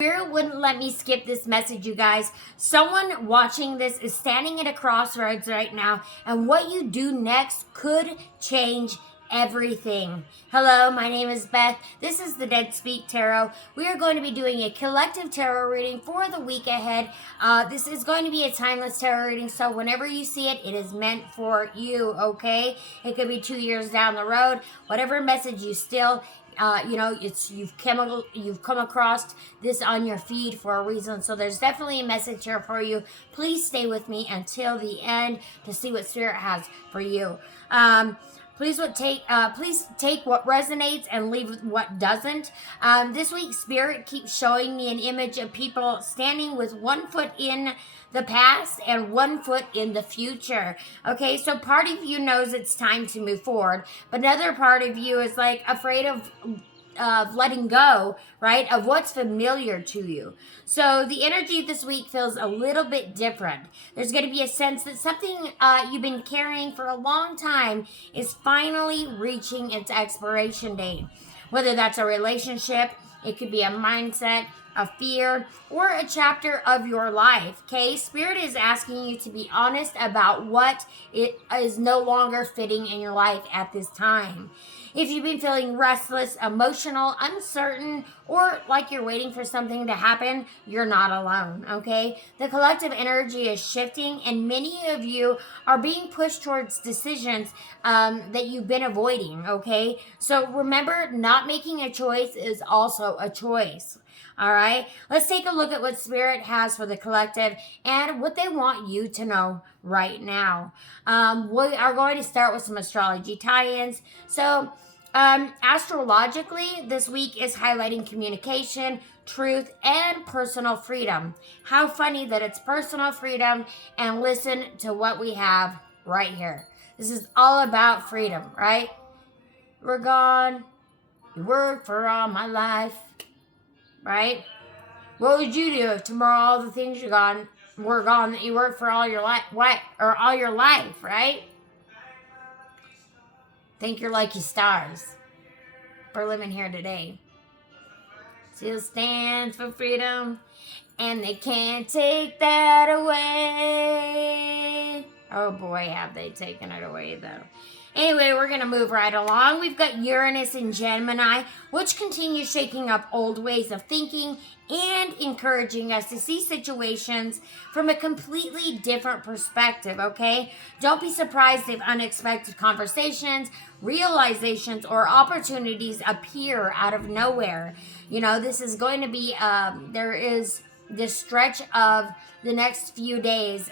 Spirit wouldn't let me skip this message, you guys. Someone watching this is standing at a crossroads right now, and what you do next could change everything. Hello, my name is Beth. This is the Dead Speak Tarot. We are going to be doing a collective tarot reading for the week ahead. This is going to be a timeless tarot reading, so whenever you see it, it is meant for you, okay? It could be 2 years down the road. Whatever message you still you've come across this on your feed for a reason. So there's definitely a message here for you. Please stay with me until the end to see what Spirit has for you. Please take what resonates and leave what doesn't. This week, Spirit keeps showing me an image of people standing with one foot in the past and one foot in the future. Okay, so part of you knows it's time to move forward, but another part of you is like afraid of letting go, right, of what's familiar to you. So the energy this week feels a little bit different. There's going to be a sense that something you've been carrying for a long time is finally reaching its expiration date. Whether that's a relationship, it could be a mindset, a fear, or a chapter of your life, okay? Spirit is asking you to be honest about what it is no longer fitting in your life at this time. If you've been feeling restless, emotional, uncertain, or like you're waiting for something to happen, you're not alone, okay? The collective energy is shifting, and many of you are being pushed towards decisions that you've been avoiding, okay? So remember, not making a choice is also a choice. All right, let's take a look at what Spirit has for the collective and what they want you to know right now. We are going to start with some astrology tie-ins. So, astrologically, this week is highlighting communication, truth, and personal freedom. How funny that it's personal freedom, and listen to what we have right here. This is all about freedom, right? We're gone. You worked for all my life. Right? What would you do if tomorrow all the things were gone that you worked for all your life? All your life, right? Think you're lucky stars for living here today. Still stands for freedom, and they can't take that away. Oh boy, have they taken it away though. Anyway, we're going to move right along. We've got Uranus in Gemini, which continues shaking up old ways of thinking and encouraging us to see situations from a completely different perspective, okay? Don't be surprised if unexpected conversations, realizations, or opportunities appear out of nowhere. You know, this is going to be, there is this stretch of the next few days,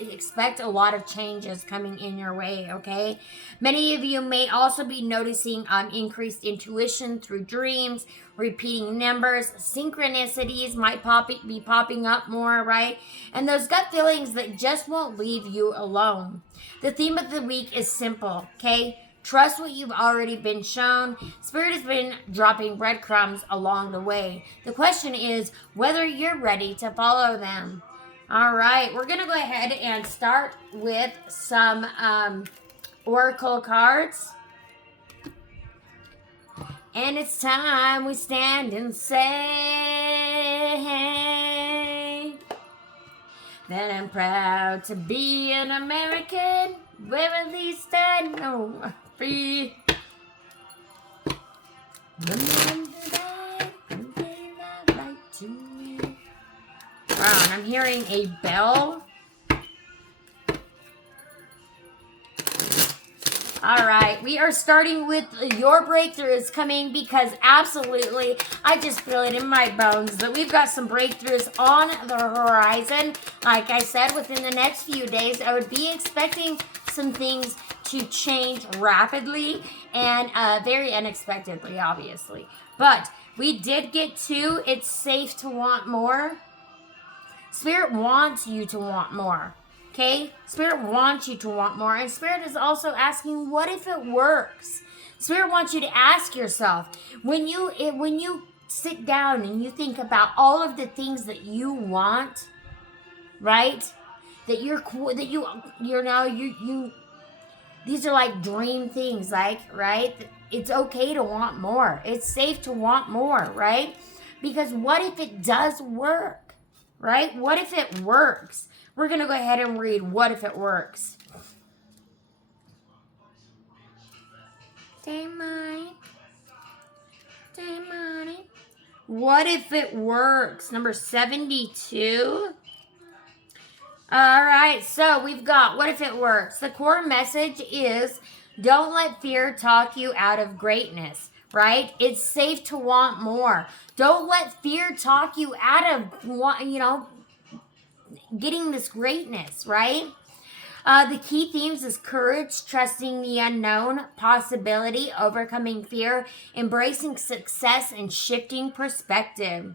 expect a lot of changes coming in your way, okay? Many of you may also be noticing increased intuition through dreams, repeating numbers, synchronicities might be popping up more, right? And those gut feelings that just won't leave you alone. The theme of the week is simple, okay? Trust what you've already been shown. Spirit has been dropping breadcrumbs along the way. The question is whether you're ready to follow them. All right, we're going to go ahead and start with some oracle cards. And it's time we stand and say that I'm proud to be an American, where at least I know I'm free. Remember that and pay that right to me. Wow, and I'm hearing a bell. All right, we are starting with your breakthrough is coming because absolutely, I just feel it in my bones that we've got some breakthroughs on the horizon. Like I said, within the next few days, I would be expecting some things to change rapidly and very unexpectedly, obviously. But we did get to it's safe to want more. Spirit wants you to want more. Okay? Spirit wants you to want more. And Spirit is also asking, what if it works? Spirit wants you to ask yourself, when you sit down and you think about all of the things that you want, right? That these are like dream things, like, right? It's okay to want more. It's safe to want more, right? Because what if it does work, right? What if it works? We're going to go ahead and read what if it works. Day money. Day money. What if it works? Number 72. All right, so we've got what if it works. The core message is don't let fear talk you out of greatness, right? It's safe to want more. Don't let fear talk you out of, getting this greatness, right? The key themes is courage, trusting the unknown, possibility, overcoming fear, embracing success, and shifting perspective.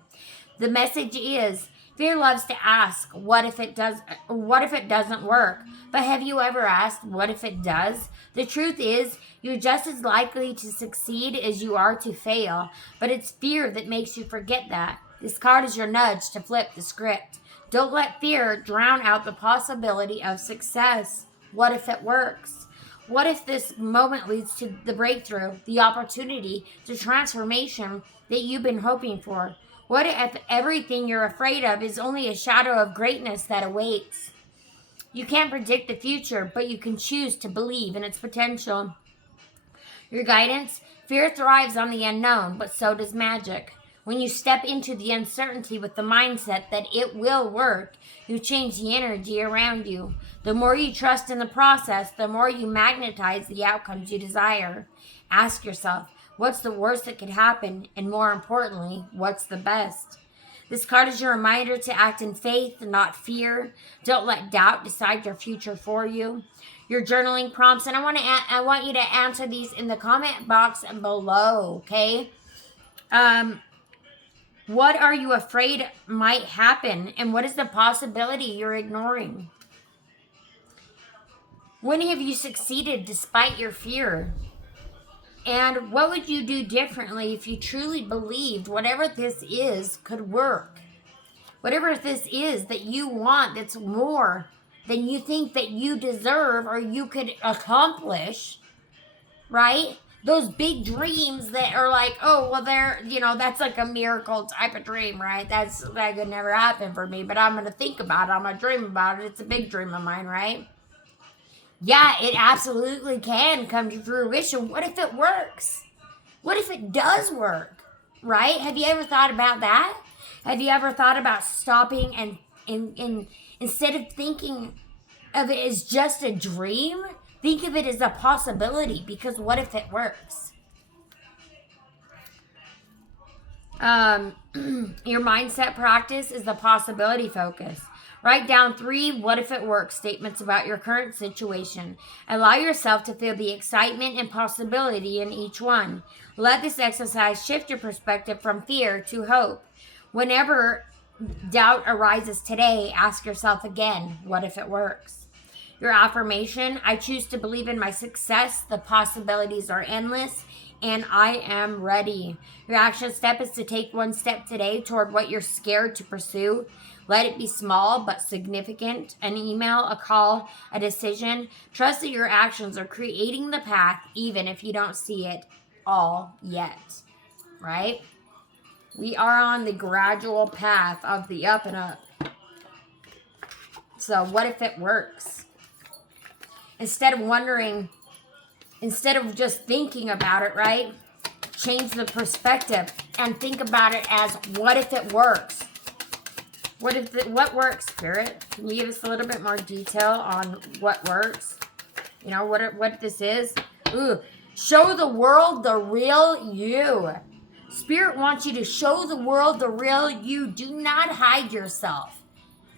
The message is fear loves to ask, what if it doesn't work? But have you ever asked, what if it does? The truth is, you're just as likely to succeed as you are to fail, but it's fear that makes you forget that. This card is your nudge to flip the script. Don't let fear drown out the possibility of success. What if it works? What if this moment leads to the breakthrough, the opportunity, the transformation that you've been hoping for? What if everything you're afraid of is only a shadow of greatness that awaits? You can't predict the future, but you can choose to believe in its potential. Your guidance? Fear thrives on the unknown, but so does magic. When you step into the uncertainty with the mindset that it will work, you change the energy around you. The more you trust in the process, the more you magnetize the outcomes you desire. Ask yourself, what's the worst that could happen? And more importantly, what's the best? This card is your reminder to act in faith, not fear. Don't let doubt decide your future for you. Your journaling prompts, and I want you to answer these in the comment box below, okay? What are you afraid might happen? And what is the possibility you're ignoring? When have you succeeded despite your fear? And what would you do differently if you truly believed whatever this is could work? Whatever this is that you want that's more than you think that you deserve or you could accomplish, right? Those big dreams that are like, oh, well, that's like a miracle type of dream, right? That could never happen for me, but I'm going to think about it. I'm going to dream about it. It's a big dream of mine, right? Yeah, it absolutely can come to fruition. What if it works? What if it does work, right? Have you ever thought about that? Have you ever thought about stopping and instead of thinking of it as just a dream, think of it as a possibility, because what if it works? Your mindset practice is the possibility focus. Write down 3 what if it works statements about your current situation. Allow yourself to feel the excitement and possibility in each one. Let this exercise shift your perspective from fear to hope. Whenever doubt arises today, ask yourself again, what if it works? Your affirmation, I choose to believe in my success. The possibilities are endless, and I am ready. Your action step is to take 1 step today toward what you're scared to pursue. Let it be small but significant. An email, a call, a decision. Trust that your actions are creating the path even if you don't see it all yet, right? We are on the gradual path of the up and up. So what if it works? Instead of just thinking about it, right? Change the perspective and think about it as what if it works? What works, Spirit? Can you give us a little bit more detail on what works? You know, what this is? Ooh, show the world the real you. Spirit wants you to show the world the real you. Do not hide yourself,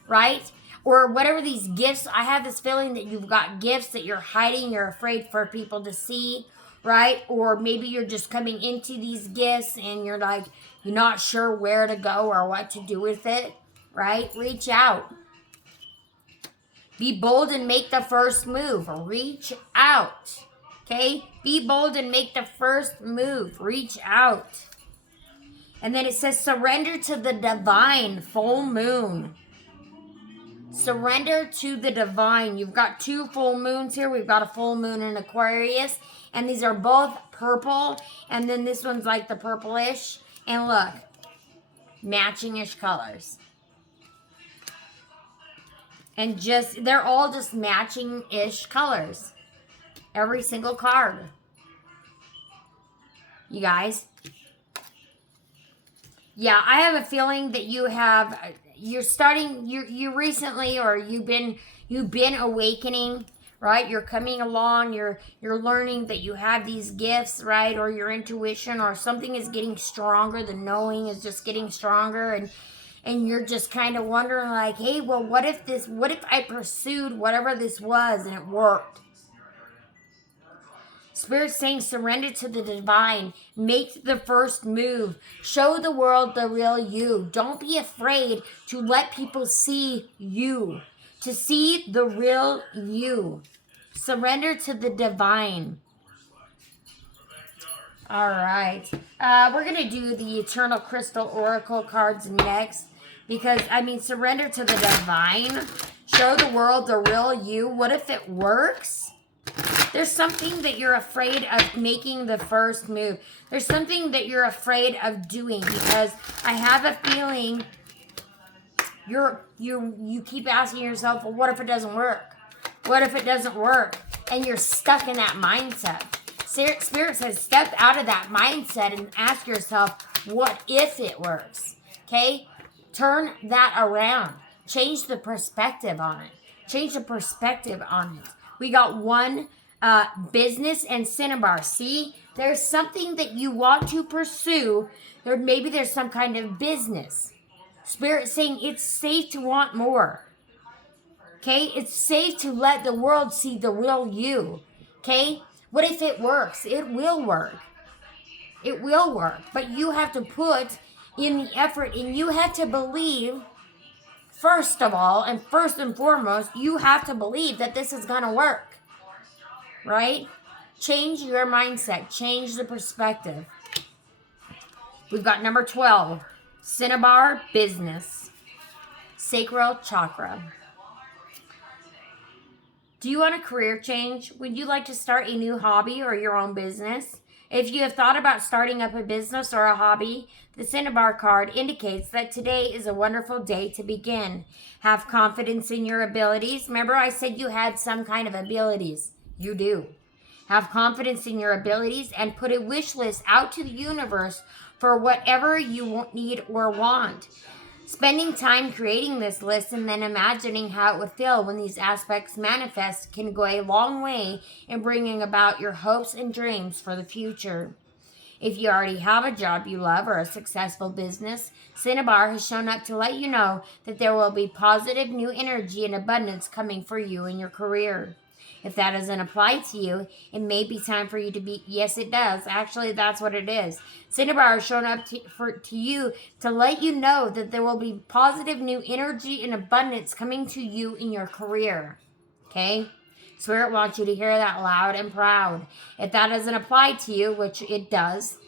right? Or whatever these gifts, I have this feeling that you've got gifts that you're hiding, you're afraid for people to see, right? Or maybe you're just coming into these gifts and you're not sure where to go or what to do with it, right? Reach out. Be bold and make the first move. Reach out, okay? Be bold and make the first move. Reach out. And then it says surrender to the divine, full moon. Surrender to the divine. You've got 2 full moons here. We've got a full moon in Aquarius. And these are both purple. And then this one's like the purplish. And look. matching-ish colors. And they're all just matching-ish colors. Every single card. You guys. Yeah, I have a feeling that you're recently, or you've been awakening, right? You're coming along, you're learning that you have these gifts, right? Or your intuition or something is getting stronger, the knowing is just getting stronger, and you're just kind of wondering like, hey, well, what if I pursued whatever this was and it worked? Spirit's saying surrender to the divine. Make the first move. Show the world the real you. Don't be afraid to let people see you. To see the real you. Surrender to the divine. All right. We're going to do the Eternal Crystal Oracle cards next. Because, surrender to the divine. Show the world the real you. What if it works? There's something that you're afraid of making the first move. There's something that you're afraid of doing, because I have a feeling you keep asking yourself, well, what if it doesn't work? What if it doesn't work? And you're stuck in that mindset. Spirit says step out of that mindset and ask yourself, what if it works? Okay? Turn that around. Change the perspective on it. Change the perspective on it. We got one business and cinnabar. See, there's something that you want to pursue. Maybe there's some kind of business. Spirit saying it's safe to want more. Okay, it's safe to let the world see the real you. Okay, what if it works? It will work. It will work. But you have to put in the effort, and you have to believe. First of all, and first and foremost, you have to believe that this is going to work. Right? Change your mindset. Change the perspective. We've got number 12. Cinnabar business. Sacral chakra. Do you want a career change? Would you like to start a new hobby or your own business? If you have thought about starting up a business or a hobby, the Cinnabar card indicates that today is a wonderful day to begin. Have confidence in your abilities. Remember I said you had some kind of abilities. You do. Have confidence in your abilities and put a wish list out to the universe for whatever you need or want. Spending time creating this list and then imagining how it would feel when these aspects manifest can go a long way in bringing about your hopes and dreams for the future. If you already have a job you love or a successful business, Cinnabar has shown up to let you know that there will be positive new energy and abundance coming for you in your career. If that doesn't apply to you, it may be time for you to be... Yes, it does. Actually, that's what it is. Cinnabar has shown up to you to let you know that there will be positive new energy and abundance coming to you in your career. Okay? Spirit wants you to hear that loud and proud. If that doesn't apply to you, which it does,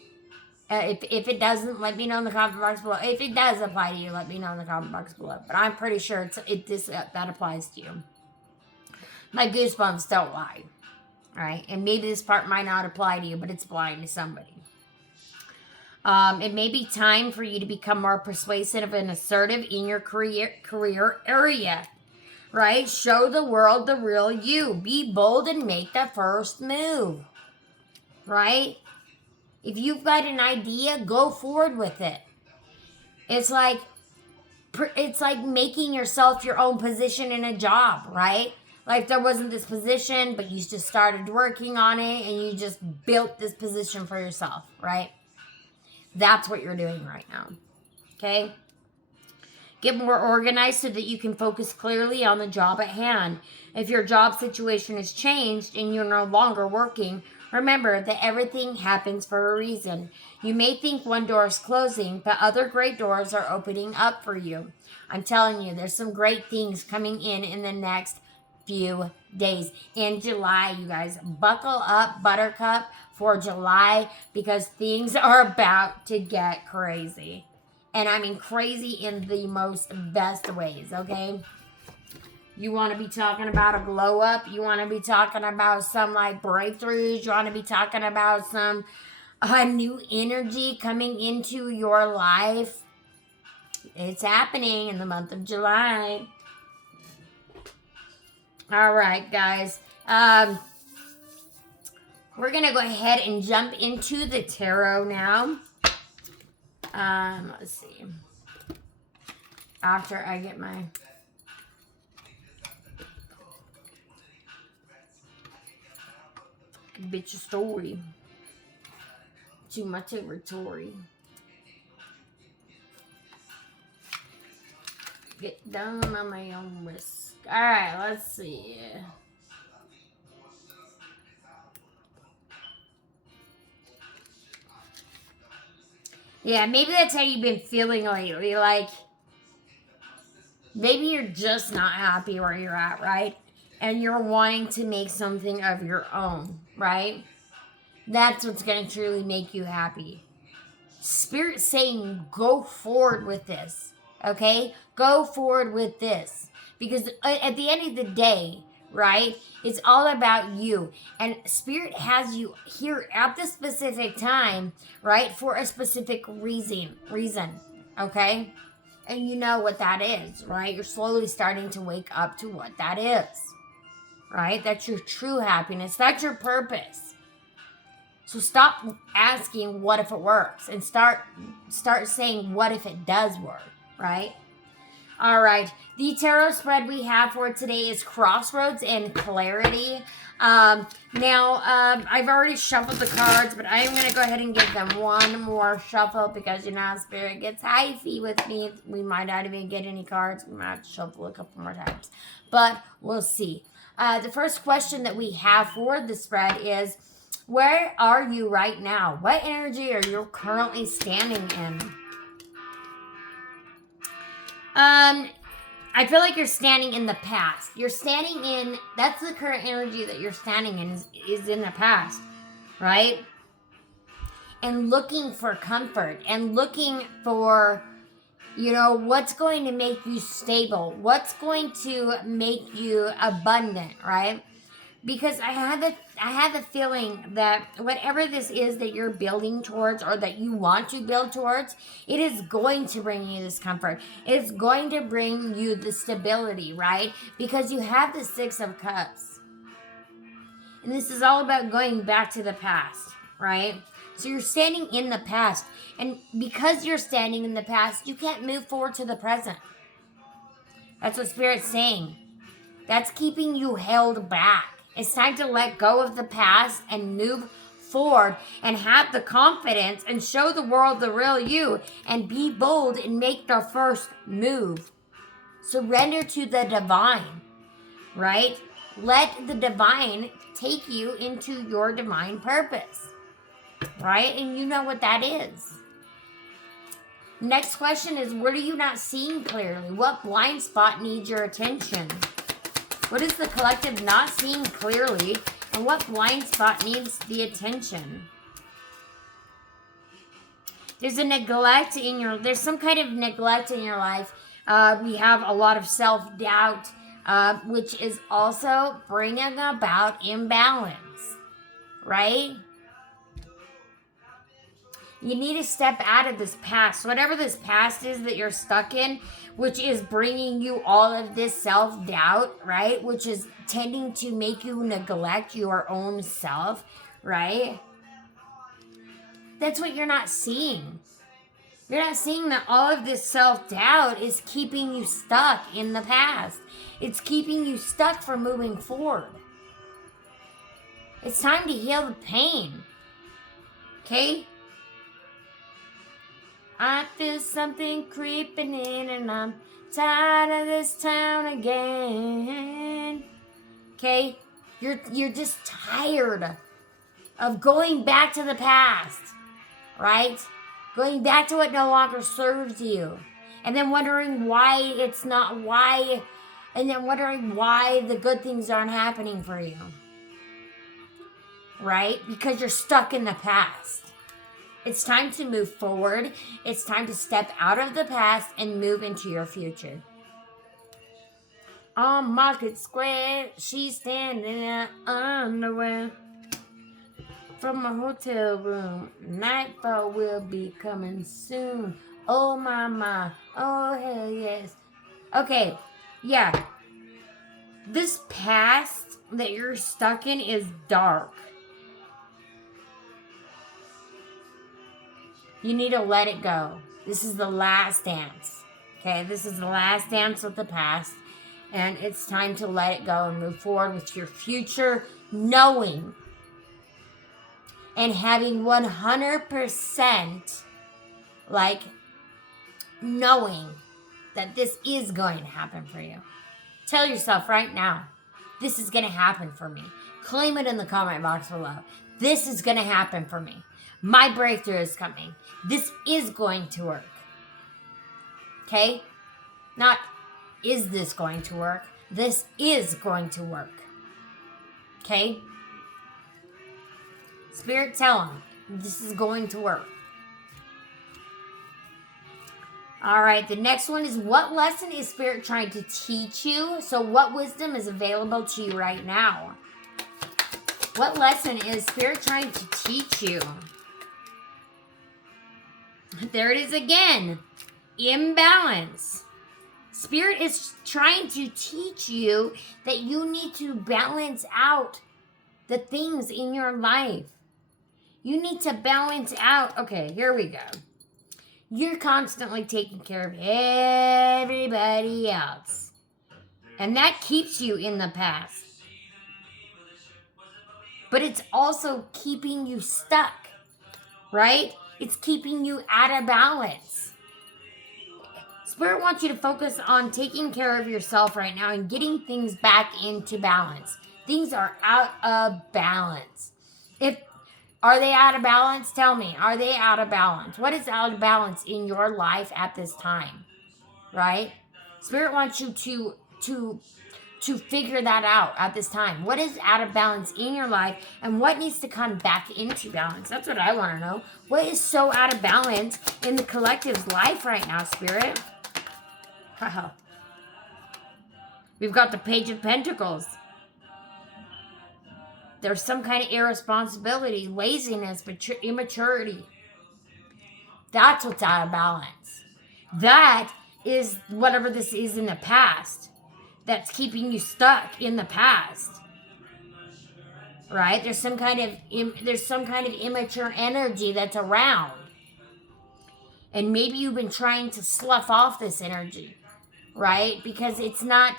if it doesn't, let me know in the comment box below. If it does apply to you, let me know in the comment box below. But I'm pretty sure that applies to you. My goosebumps don't lie. Alright? And maybe this part might not apply to you, but it's applying to somebody. It may be time for you to become more persuasive and assertive in your career area. Right? Show the world the real you. Be bold and make the first move. Right? If you've got an idea, go forward with it. It's like making yourself your own position in a job, right? Like there wasn't this position, but you just started working on it and you just built this position for yourself, right? That's what you're doing right now. Okay? Get more organized so that you can focus clearly on the job at hand. If your job situation has changed and you're no longer working, remember that everything happens for a reason. You may think one door is closing, but other great doors are opening up for you. I'm telling you, there's some great things coming in the next few days. In July, you guys, buckle up, Buttercup, for July, because things are about to get crazy. And I mean crazy in the most best ways, okay? You want to be talking about a glow up. You want to be talking about some like breakthroughs. You want to be talking about some new energy coming into your life. It's happening in the month of July. All right, guys. We're going to go ahead and jump into the tarot now. Let's see. After I get my... Bitch a story. To my territory. Get down on my own risk. Alright, let's see. Yeah, maybe that's how you've been feeling lately. Like, maybe you're just not happy where you're at, right? And you're wanting to make something of your own, right? That's what's going to truly make you happy. Spirit saying, go forward with this, okay? Go forward with this. Because at the end of the day, right, it's all about you. And Spirit has you here at this specific time, right, for a specific reason, okay? And you know what that is, right? You're slowly starting to wake up to what that is, right? That's your true happiness. That's your purpose. So stop asking what if it works and start saying what if it does work, right? All right. The tarot spread we have for today is Crossroads and Clarity. I've already shuffled the cards, but I'm going to go ahead and give them one more shuffle because, you know, how Spirit gets hyphy with me. We might not even get any cards. We might have to shuffle a couple more times, but we'll see. The first question that we have for the spread is, where are you right now? What energy are you currently standing in? I feel like you're standing in the past. You're standing in, that's the current energy that you're standing in is in the past, right? And looking for comfort and looking for, you know, what's going to make you stable? What's going to make you abundant, right? Because I have a feeling that whatever this is that you're building towards or that you want to build towards, it is going to bring you this comfort. It's going to bring you the stability, right? Because you have the Six of Cups. And this is all about going back to the past, right? So you're standing in the past. And because you're standing in the past, you can't move forward to the present. That's what Spirit's saying. That's keeping you held back. It's time to let go of the past and move forward and have the confidence and show the world the real you and be bold and make the first move. Surrender to the divine, right? Let the divine take you into your divine purpose, right? And you know what that is. Next question is, what are you not seeing clearly? What blind spot needs your attention? What is the collective not seeing clearly, and what blind spot needs the attention? There's some kind of neglect in your life. We have a lot of self-doubt, which is also bringing about imbalance, right? You need to step out of this past. Whatever this past is that you're stuck in, which is bringing you all of this self-doubt, right? Which is tending to make you neglect your own self, right? That's what you're not seeing. You're not seeing that all of this self-doubt is keeping you stuck in the past. It's keeping you stuck from moving forward. It's time to heal the pain. Okay? I feel something creeping in and I'm tired of this town again. Okay? You're just tired of going back to the past, right? Going back to what no longer serves you. And then wondering why and then wondering why the good things aren't happening for you. Right? Because you're stuck in the past. It's time to move forward. It's time to step out of the past and move into your future. On Market Square, she's standing in her underwear. From a hotel room, nightfall will be coming soon. Oh, mama. Oh, hell yes. Okay, yeah. This past that you're stuck in is dark. You need to let it go. This is the last dance. Okay, this is the last dance with the past. And it's time to let it go and move forward with your future, knowing and having 100% like knowing that this is going to happen for you. Tell yourself right now, this is going to happen for me. Claim it in the comment box below. This is going to happen for me. My breakthrough is coming. This is going to work. Okay? Not, is this going to work? This is going to work. Okay? Spirit, tell them, this is going to work. All right, the next one is, what lesson is Spirit trying to teach you? So what wisdom is available to you right now? What lesson is Spirit trying to teach you? There it is again. Imbalance. Spirit is trying to teach you that you need to balance out the things in your life. You need to balance out. Okay, here we go. You're constantly taking care of everybody else. And that keeps you in the past. But it's also keeping you stuck, right? It's keeping you out of balance. Spirit wants you to focus on taking care of yourself right now and getting things back into balance. Things are out of balance. Are they out of balance? Tell me, are they out of balance? What is out of balance in your life at this time? Right? Spirit wants you to figure that out at this time. What is out of balance in your life and what needs to come back into balance? That's what I want to know. What is so out of balance in the collective's life right now, Spirit? We've got the Page of Pentacles. There's some kind of irresponsibility, laziness, immaturity. That's what's out of balance. That is whatever this is in the past that's keeping you stuck in the past. Right? There's some kind of immature energy that's around. And maybe you've been trying to slough off this energy, right? Because it's not,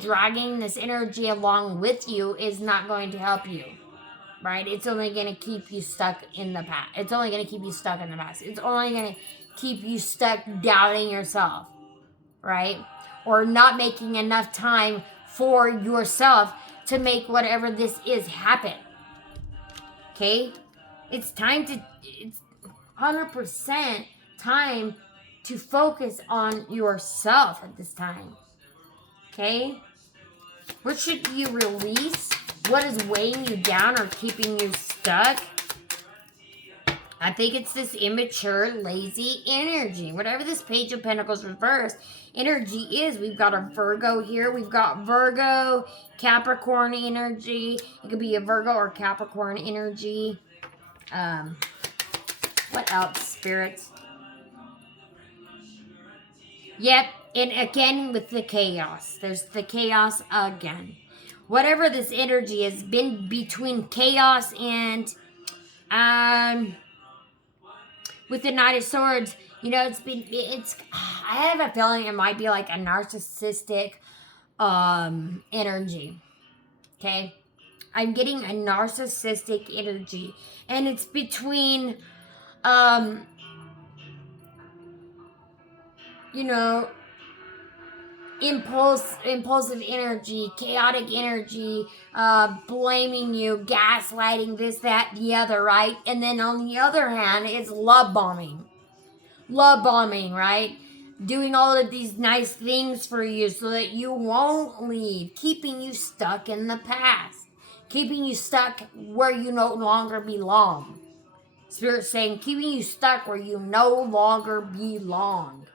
dragging this energy along with you is not going to help you, right? It's only going to keep you stuck in the past. It's only going to keep you stuck in the past. It's only going to keep you stuck doubting yourself, right? Or not making enough time for yourself to make whatever this is happen. Okay? It's 100% time to focus on yourself at this time. Okay? What should you release? What is weighing you down or keeping you stuck? I think it's this immature, lazy energy. Whatever this Page of Pentacles reverse energy is. We've got a Virgo here. We've got Virgo, Capricorn energy. It could be a Virgo or Capricorn energy. What else, spirits? Yep, and again with the chaos. There's the chaos again. Whatever this energy has been between chaos and with the Knight of Swords, I have a feeling it might be like a narcissistic energy. Okay? I'm getting a narcissistic energy. And it's between impulsive energy, chaotic energy, blaming you, gaslighting, this, that, the other, right? And then on the other hand, it's love bombing. Love bombing, right? Doing all of these nice things for you so that you won't leave, keeping you stuck in the past, keeping you stuck where you no longer belong. Spirit saying, keeping you stuck where you no longer belong.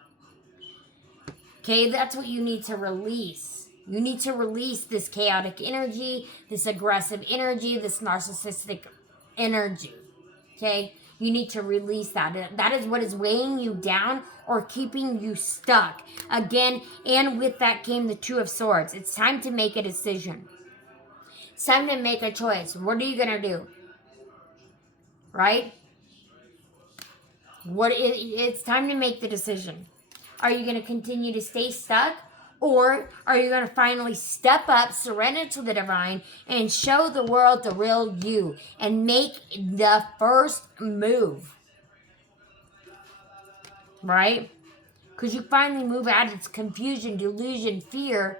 Okay, that's what you need to release. You need to release this chaotic energy, this aggressive energy, this narcissistic energy. Okay, You need to release that. That is what is weighing you down or keeping you stuck. Again, and with that came the Two of Swords. It's time to make a decision. It's time to make a choice. What are you going to do? Right? It's time to make the decision. Are you going to continue to stay stuck? Or are you going to finally step up, surrender to the divine, and show the world the real you and make the first move? Right? Because you finally move out of its confusion, delusion, fear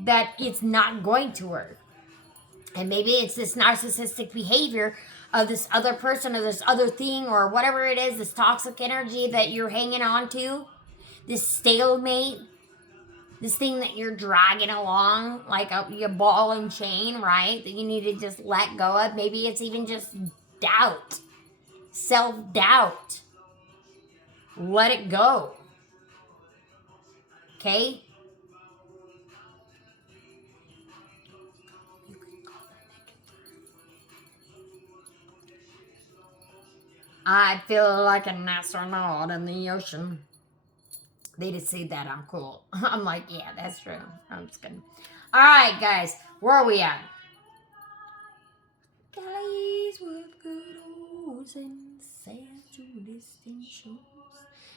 that it's not going to work. And maybe it's this narcissistic behavior of this other person or this other thing or whatever it is, this toxic energy that you're hanging on to, this stalemate, this thing that you're dragging along like your ball and chain, right? That you need to just let go of. Maybe it's even just doubt, self-doubt. Let it go. Okay? I feel like an astronaut in the ocean. They just say that I'm cool. I'm like, yeah, that's true. I'm just kidding. All right, guys. Where are we at? Guys with good oars and sail to distant shores.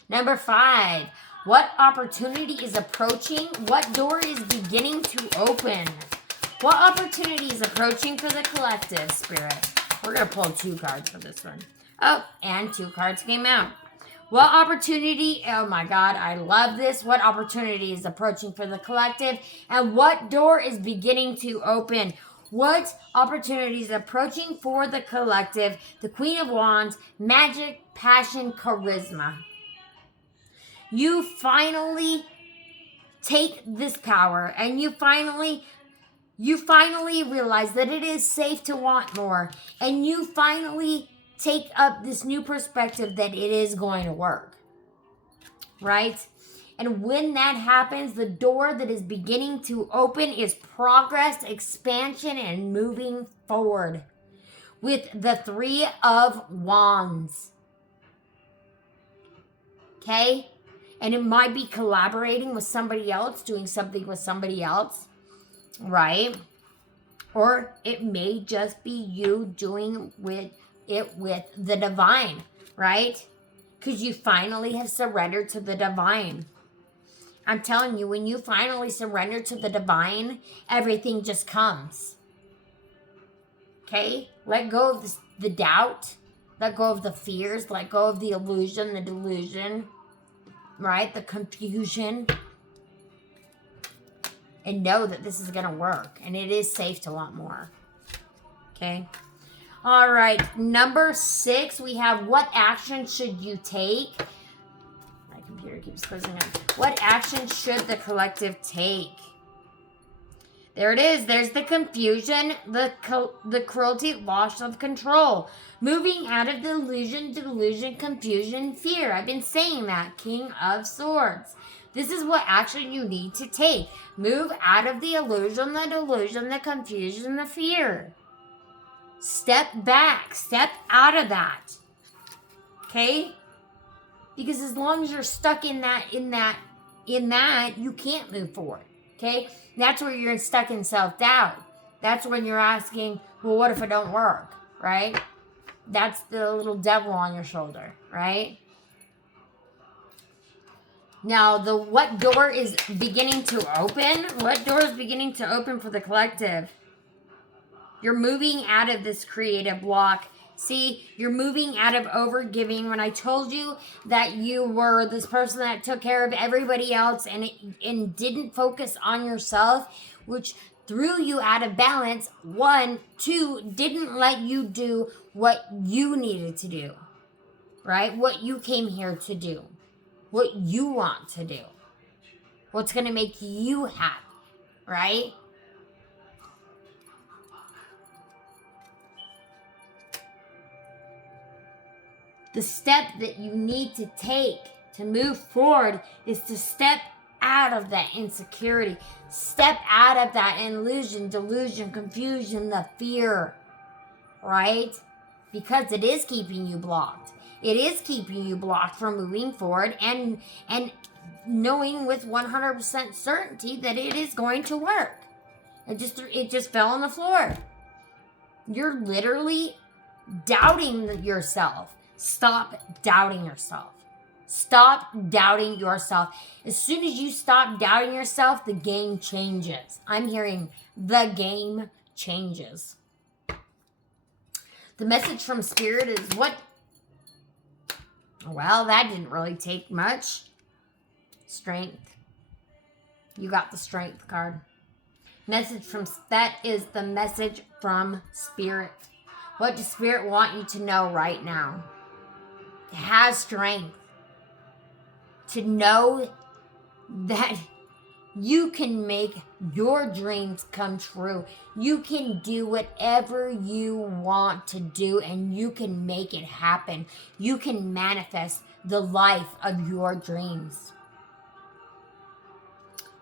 Number 5. What opportunity is approaching? What door is beginning to open? What opportunity is approaching for the collective, Spirit? We're going to pull 2 cards for this one. Oh, and 2 cards came out. What opportunity, oh my God, I love this. What opportunity is approaching for the collective? And what door is beginning to open? What opportunity is approaching for the collective? The Queen of Wands, magic, passion, charisma. You finally take this power and you finally realize that it is safe to want more. And you finally take up this new perspective that it is going to work, right? And when that happens, the door that is beginning to open is progress, expansion, and moving forward with the 3 of Wands. Okay? And it might be collaborating with somebody else, doing something with somebody else, right? Or it may just be you doing with the divine, right? Because you finally have surrendered to the divine. I'm telling you, when you finally surrender to the divine, everything just comes. Okay? Let go of the doubt. Let go of the fears. Let go of the illusion, the delusion, right? The confusion. And know that this is going to work. And it is safe to want more. Okay? All right, number 6, we have what action should you take? My computer keeps closing up. What action should the collective take? There it is. There's the confusion, the cruelty, loss of control. Moving out of the illusion, delusion, confusion, fear. I've been saying that. King of Swords. This is what action you need to take. Move out of the illusion, the delusion, the confusion, the fear. Step back. Step out of that. Okay? Because as long as you're stuck in that, you can't move forward. Okay? That's where you're stuck in self-doubt. That's when you're asking, well, what if it don't work? Right? That's the little devil on your shoulder. Right? Now, what door is beginning to open? What door is beginning to open for the collective? You're moving out of this creative block. See, you're moving out of overgiving. When I told you that you were this person that took care of everybody else and didn't focus on yourself, which threw you out of balance. 1, 2, didn't let you do what you needed to do, right? What you came here to do, what you want to do, what's going to make you happy, right? The step that you need to take to move forward is to step out of that insecurity. Step out of that illusion, delusion, confusion, the fear, right? Because it is keeping you blocked. It is keeping you blocked from moving forward and knowing with 100% certainty that it is going to work. It just fell on the floor. You're literally doubting yourself. Stop doubting yourself. Stop doubting yourself. As soon as you stop doubting yourself, the game changes. I'm hearing the game changes. The message from Spirit is what? Well, that didn't really take much. Strength. You got the Strength card. That is the message from Spirit. What does Spirit want you to know right now? Have strength. To know that you can make your dreams come true. You can do whatever you want to do and you can make it happen. You can manifest the life of your dreams.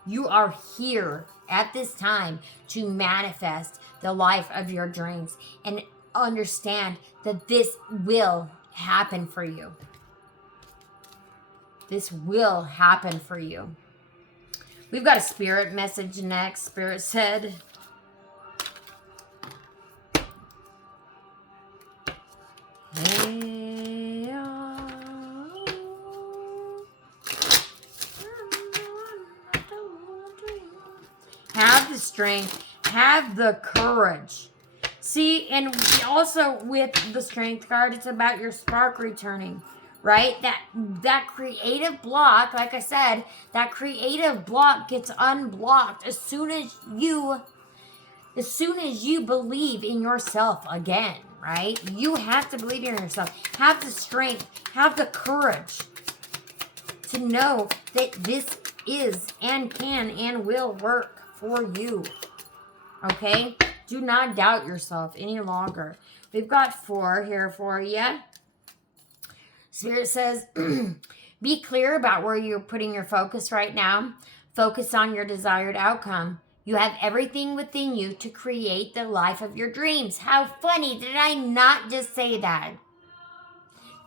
You are here at this time to manifest the life of your dreams and understand that this will happen for you. This will happen for you. We've got a Spirit message next. Spirit said, hey, have the strength, have the courage. See, and also with the Strength card, it's about your spark returning. Right? That creative block, like I said, that creative block gets unblocked as soon as you believe in yourself again, right? You have to believe in yourself. Have the strength, have the courage to know that this is and can and will work for you. Okay? Do not doubt yourself any longer. We've got 4 here for you. Spirit says, be clear about where you're putting your focus right now. Focus on your desired outcome. You have everything within you to create the life of your dreams. How funny. Did I not just say that?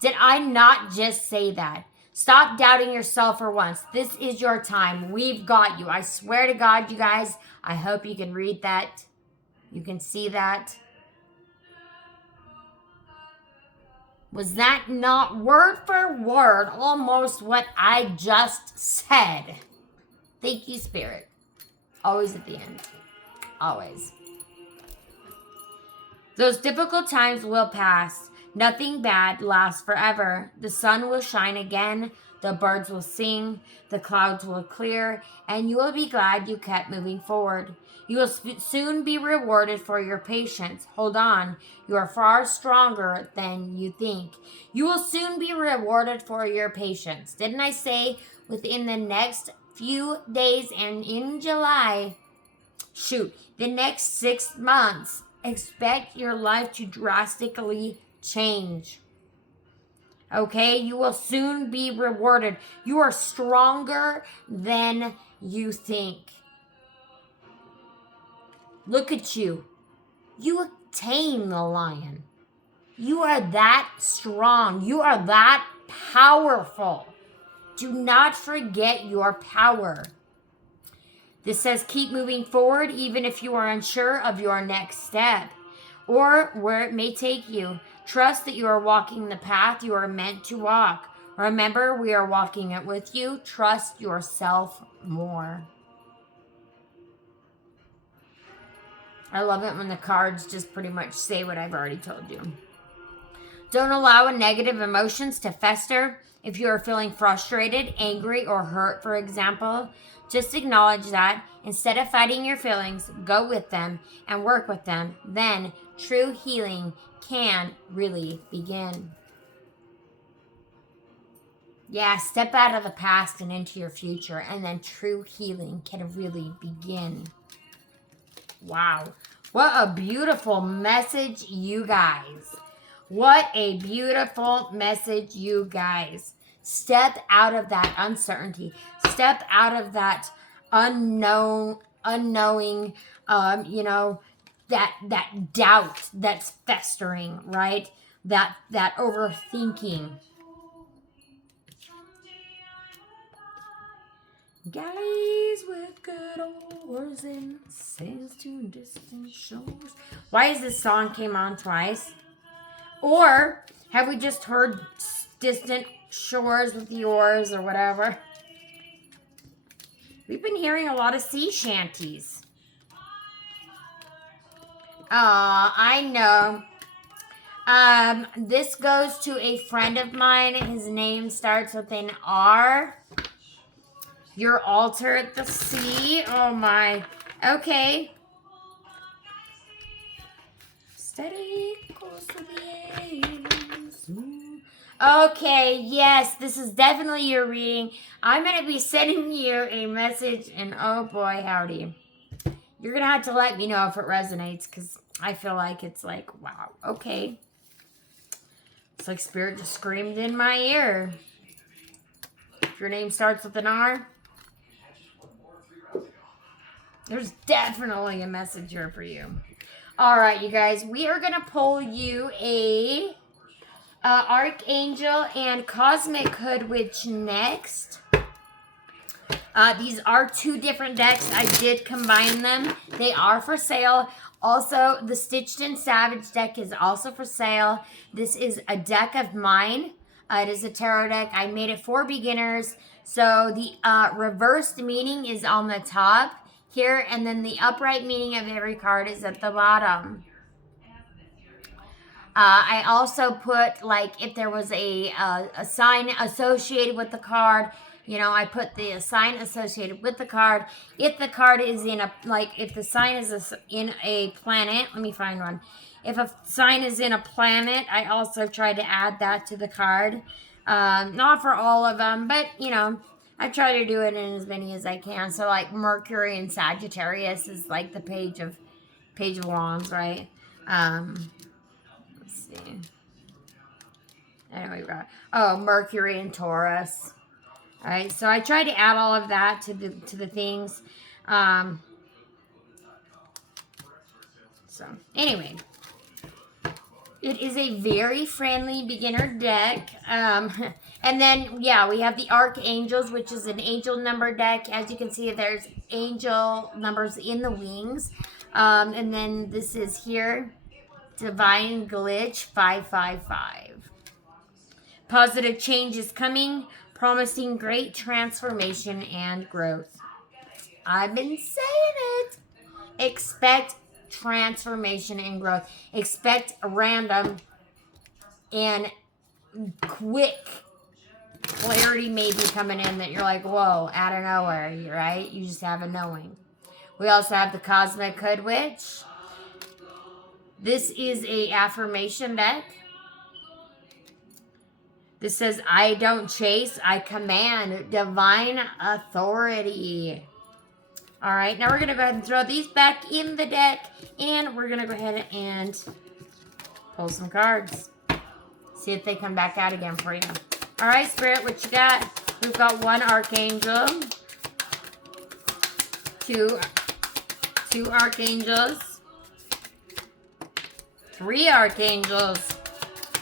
Did I not just say that? Stop doubting yourself for once. This is your time. We've got you. I swear to God, you guys, I hope you can read that. You can see that. Was that not word for word almost what I just said? Thank you, Spirit. Always at the end. Always. Those difficult times will pass. Nothing bad lasts forever. The sun will shine again. The birds will sing. The clouds will clear. And you will be glad you kept moving forward. You will soon be rewarded for your patience. Hold on. You are far stronger than you think. You will soon be rewarded for your patience. Didn't I say within the next few days and in July? Shoot, the next 6 months, expect your life to drastically change. Okay? You will soon be rewarded. You are stronger than you think. Look at you. You tame the lion. You are that strong. You are that powerful. Do not forget your power. This says keep moving forward even if you are unsure of your next step or where it may take you. Trust that you are walking the path you are meant to walk. Remember, we are walking it with you. Trust yourself more. I love it when the cards just pretty much say what I've already told you. Don't allow negative emotions to fester. If you are feeling frustrated, angry, or hurt, for example, just acknowledge that. Instead of fighting your feelings, go with them and work with them. Then true healing can really begin. Yeah, step out of the past and into your future, and then true healing can really begin. Wow. What a beautiful message, you guys. What a beautiful message, you guys. Step out of that uncertainty. Step out of that unknowing, that doubt that's festering, right? that overthinking. Galleys with good oars and sails to distant shores. Why is this song came on twice? Or have we just heard distant shores with the oars or whatever? We've been hearing a lot of sea shanties. I know. This goes to a friend of mine. His name starts with an R. Your altar at the sea. Oh my. Okay. Steady course of the ages. Okay, yes, this is definitely your reading. I'm going to be sending you a message, and oh boy, howdy. You're going to have to let me know if it resonates, because I feel like it's like, wow, okay. It's like Spirit just screamed in my ear. If your name starts with an R, there's definitely a message here for you. All right, you guys, we are going to pull you a Archangel and Cosmic Hood Witch next. These are two different decks. I did combine them. They are for sale. Also, the Stitched in Savage deck is also for sale. This is a deck of mine. It is a tarot deck. I made it for beginners. So the reversed meaning is on the top here, and then the upright meaning of every card is at the bottom. I also put, like, if there was a sign associated with the card, you know, I put the sign associated with the card. If the card is in a, like, if the sign is in a planet, let me find one. If a sign is in a planet, I also try to add that to the card. Not for all of them, but, you know, I try to do it in as many as I can. So, like, Mercury and Sagittarius is, like, the Page of Wands, right? Let's see. Anyway, Mercury and Taurus. All right, so I tried to add all of that to the things. So anyway, it is a very friendly beginner deck. And then, yeah, we have the Archangels, which is an angel number deck. As you can see, there's angel numbers in the wings. And then this is here, Divine Glitch 555. Positive change is coming, promising great transformation and growth. I've been saying it. Expect transformation and growth. Expect random and quick clarity may be coming in that you're like, whoa, out of nowhere, right? You just have a knowing. We also have the Cosmic Hood Witch. This is a affirmation deck. This says, I don't chase, I command divine authority. All right, now we're going to go ahead and throw these back in the deck, and we're going to go ahead and pull some cards. See if they come back out again for you. All right, Spirit, what you got? We've got one Archangel, two Archangels, three Archangels.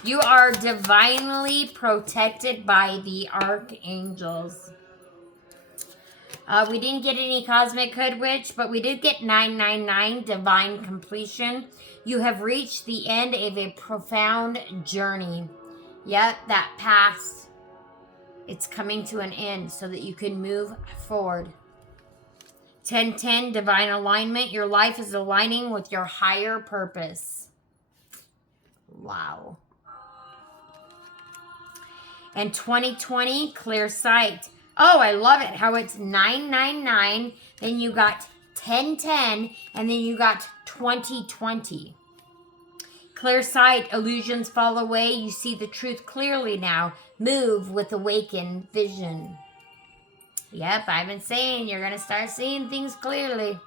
You are divinely protected by the Archangels. We didn't get any Cosmic Hood Witch, but we did get 999, Divine Completion. You have reached the end of a profound journey. Yep, that past, it's coming to an end so that you can move forward. 1010, Divine Alignment. Your life is aligning with your higher purpose. Wow. And 2020, Clear Sight. Oh, I love it. How it's 999, then you got 1010, and then you got 2020. Clear sight, illusions fall away. You see the truth clearly now. Move with awakened vision. Yep, I've been saying you're going to start seeing things clearly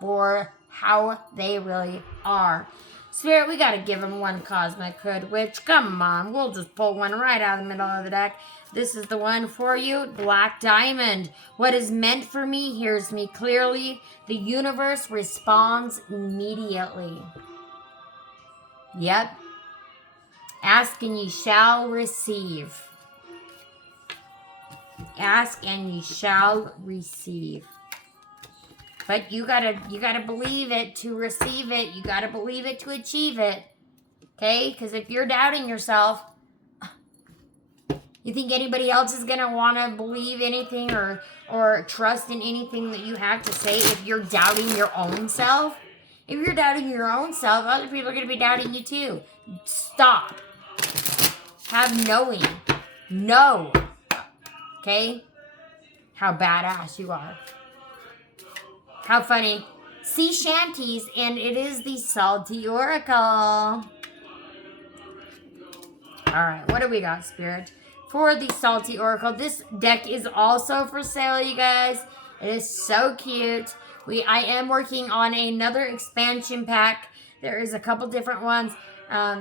for how they really are. Spirit, we got to give him one Cosmic Hood Witch. Come on, we'll just pull one right out of the middle of the deck. This is the one for you, Black Diamond. What is meant for me hears me clearly. The universe responds immediately. Yep. Ask and ye shall receive. Ask and ye shall receive. But you gotta believe it to receive it. You gotta believe it to achieve it. Okay? Because if you're doubting yourself, you think anybody else is gonna want to believe anything or trust in anything that you have to say if you're doubting your own self? If you're doubting your own self, other people are gonna be doubting you too. Stop. Have knowing. Know. Okay? How badass you are. How funny. Sea shanties, and it is the Salty Oracle. Alright, what do we got, Spirit? For the Salty Oracle, this deck is also for sale, you guys. It is so cute. I am working on another expansion pack. There is a couple different ones.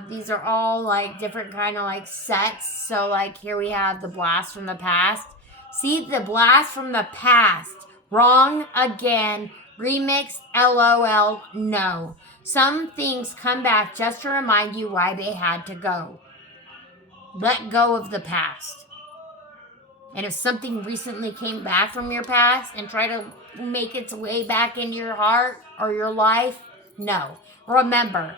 These are all like different kind of like sets. So like here we have the Blast from the Past. See, the Blast from the Past. Wrong again. Remix, LOL, no. Some things come back just to remind you why they had to go. Let go of the past. And if something recently came back from your past and try to make its way back into your heart or your life, no. Remember,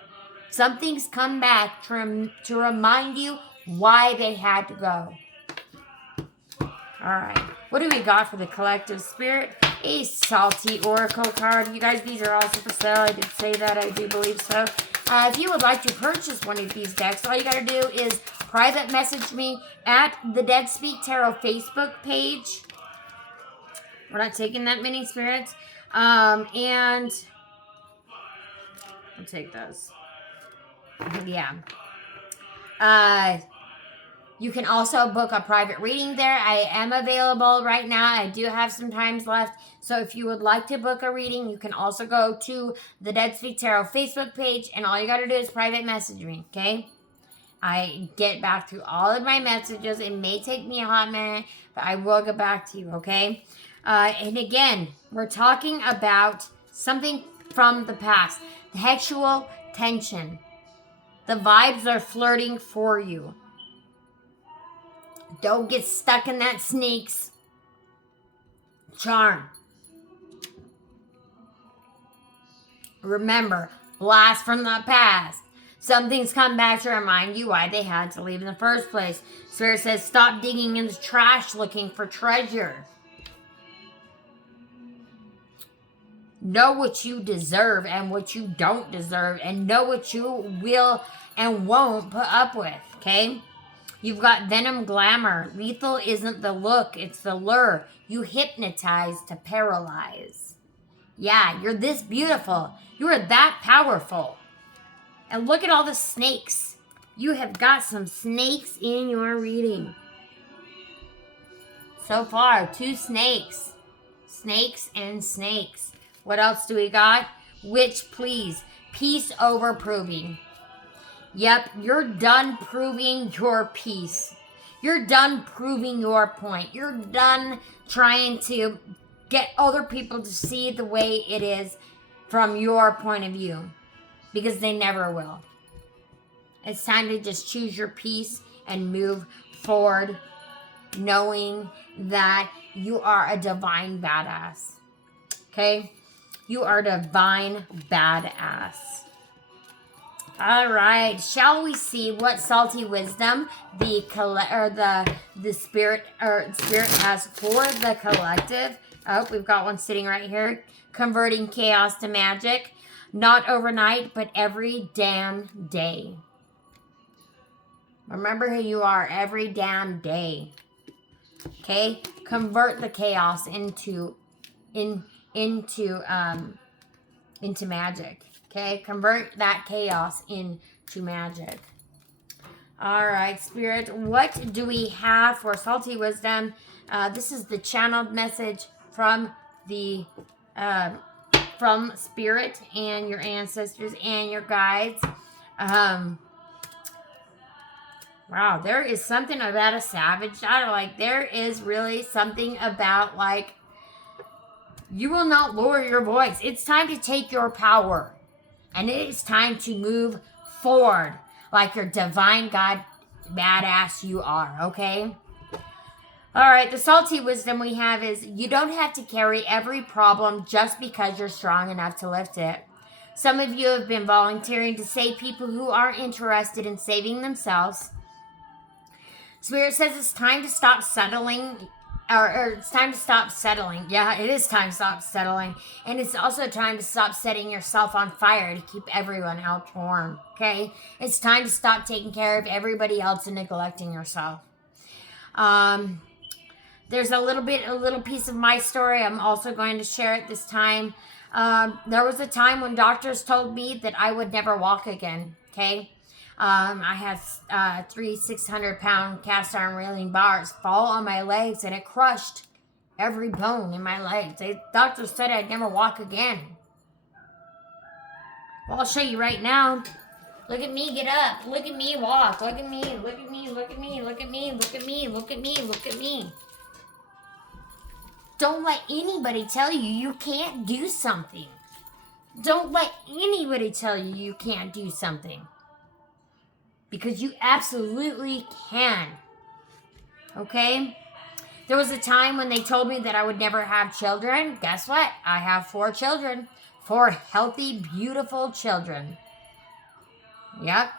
some things come back to remind you why they had to go. All right. What do we got for the collective spirit? A Salty Oracle card. You guys, these are also for sale. I did say that. I do believe so. If you would like to purchase one of these decks, all you got to do is private message me at the Dead Speak Tarot Facebook page. We're not taking that many spirits. And I'll take those. Yeah. You can also book a private reading there. I am available right now. I do have some times left. So if you would like to book a reading, you can also go to the Dead Speak Tarot Facebook page. And all you got to do is private message me, okay? I get back to all of my messages. It may take me a hot minute, but I will get back to you, okay? And again, we're talking about something from the past. The sexual tension. The vibes are flirting for you. Don't get stuck in that snake's charm. Remember, blast from the past. Some things come back to remind you why they had to leave in the first place. Spirit says, stop digging in the trash looking for treasure. Know what you deserve and what you don't deserve, and know what you will and won't put up with, okay? You've got Venom Glamour. Lethal isn't the look, it's the lure. You hypnotize to paralyze. Yeah, you're this beautiful. You are that powerful. And look at all the snakes. You have got some snakes in your reading. So far, 2 snakes. Snakes and snakes. What else do we got? Witch, please. Peace over proving. Yep, you're done proving your piece. You're done proving your point. You're done trying to get other people to see the way it is from your point of view. Because they never will. It's time to just choose your piece and move forward, knowing that you are a divine badass. Okay? You are a divine badass. All right, shall we see what salty wisdom the spirit has for the collective? Oh, we've got one sitting right here. Converting chaos to magic, not overnight, but every damn day. Remember who you are every damn day. Okay, convert the chaos into magic. Okay, convert that chaos into magic. All right, Spirit, what do we have for salty wisdom? This is the channeled message from the from Spirit and your ancestors and your guides. Wow, there is something about a savage shadow. Like, there is really something about, like, you will not lower your voice. It's time to take your power. And it is time to move forward. like your divine God badass you are, okay? All right, the salty wisdom we have is you don't have to carry every problem just because you're strong enough to lift it. Some of you have been volunteering to save people who aren't interested in saving themselves. Spirit says it's time to stop settling, or it's time to stop settling. Yeah, it is time to stop settling. And it's also time to stop setting yourself on fire to keep everyone else warm, okay? It's time to stop taking care of everybody else and neglecting yourself. There's a little piece of my story. I'm also going to share it this time. There was a time when doctors told me that I would never walk again, okay? I had 3 600-pound cast iron railing bars fall on my legs, and it crushed every bone in my legs. The doctor said I'd never walk again. Well, I'll show you right now. Look at me get up. Look at me walk. Look at me. Look at me. Look at me. Look at me. Look at me. Look at me. Look at me. Don't let anybody tell you you can't do something. Don't let anybody tell you you can't do something. Because you absolutely can. Okay? There was a time when they told me that I would never have children. Guess what? I have 4 children. 4 healthy, beautiful children. Yep.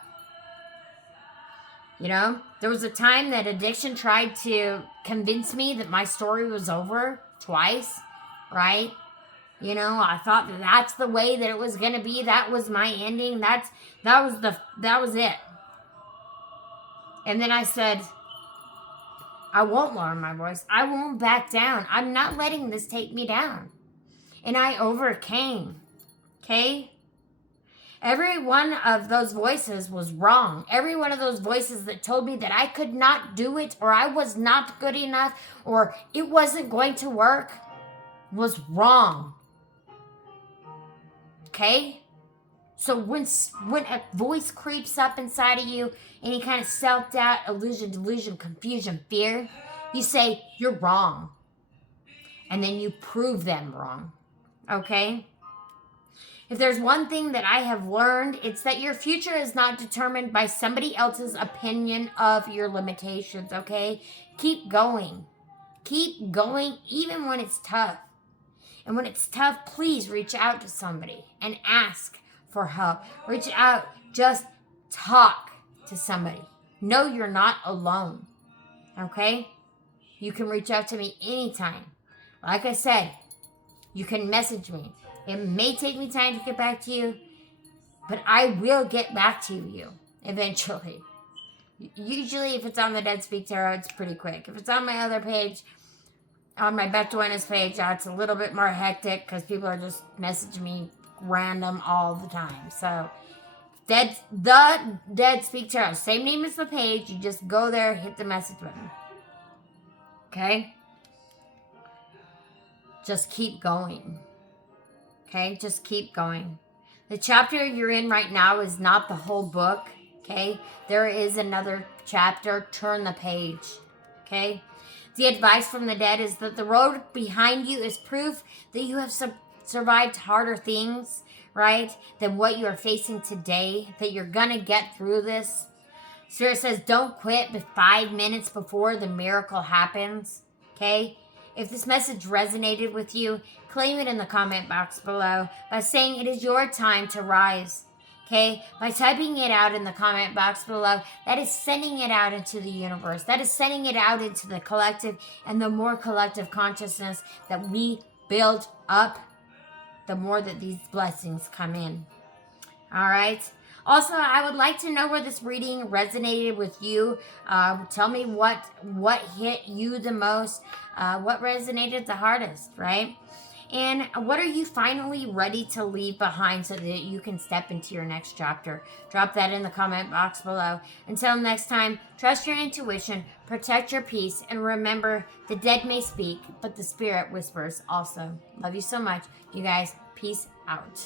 You know, there was a time that addiction tried to convince me that my story was over twice, right? You know, I thought that that's the way that it was going to be. That was my ending. That was it. And then I said, I won't lower my voice. I won't back down. I'm not letting this take me down. And I overcame. Okay? Every one of those voices was wrong. Every one of those voices that told me that I could not do it, or I was not good enough, or it wasn't going to work was wrong. Okay? So when a voice creeps up inside of you, any kind of self-doubt, illusion, delusion, confusion, fear, you say, you're wrong. And then you prove them wrong. Okay? If there's one thing that I have learned, it's that your future is not determined by somebody else's opinion of your limitations, okay? Keep going. Keep going even when it's tough. And when it's tough, please reach out to somebody and ask for help. Reach out. Just talk to somebody. Know you're not alone, okay? You can reach out to me anytime. Like I said, you can message me. It may take me time to get back to you, but I will get back to you eventually. Usually, if it's on the Dead Speak Tarot, it's pretty quick. If it's on my other page, on my Beth Duenas page, it's a little bit more hectic because people are just messaging me random all the time. So, the Dead Speak Tarot, same name as the page. You just go there, hit the message button. Okay? Just keep going. Okay, just keep going. The chapter you're in right now is not the whole book. Okay, there is another chapter. Turn the page. Okay, the advice from the dead is that the road behind you is proof that you have survived harder things, right, than what you are facing today, that you're gonna get through this. Spirit says don't quit 5 minutes before the miracle happens. Okay, if this message resonated with you, claim it in the comment box below by saying it is your time to rise. Okay? By typing it out in the comment box below, that is sending it out into the universe. That is sending it out into the collective, and the more collective consciousness that we build up, the more that these blessings come in. All right? Also, I would like to know where this reading resonated with you. Tell me what hit you the most, what resonated the hardest, right? And what are you finally ready to leave behind so that you can step into your next chapter? Drop that in the comment box below. Until next time, trust your intuition, protect your peace, and remember, the dead may speak, but the spirit whispers also. Love you so much. You guys, peace out.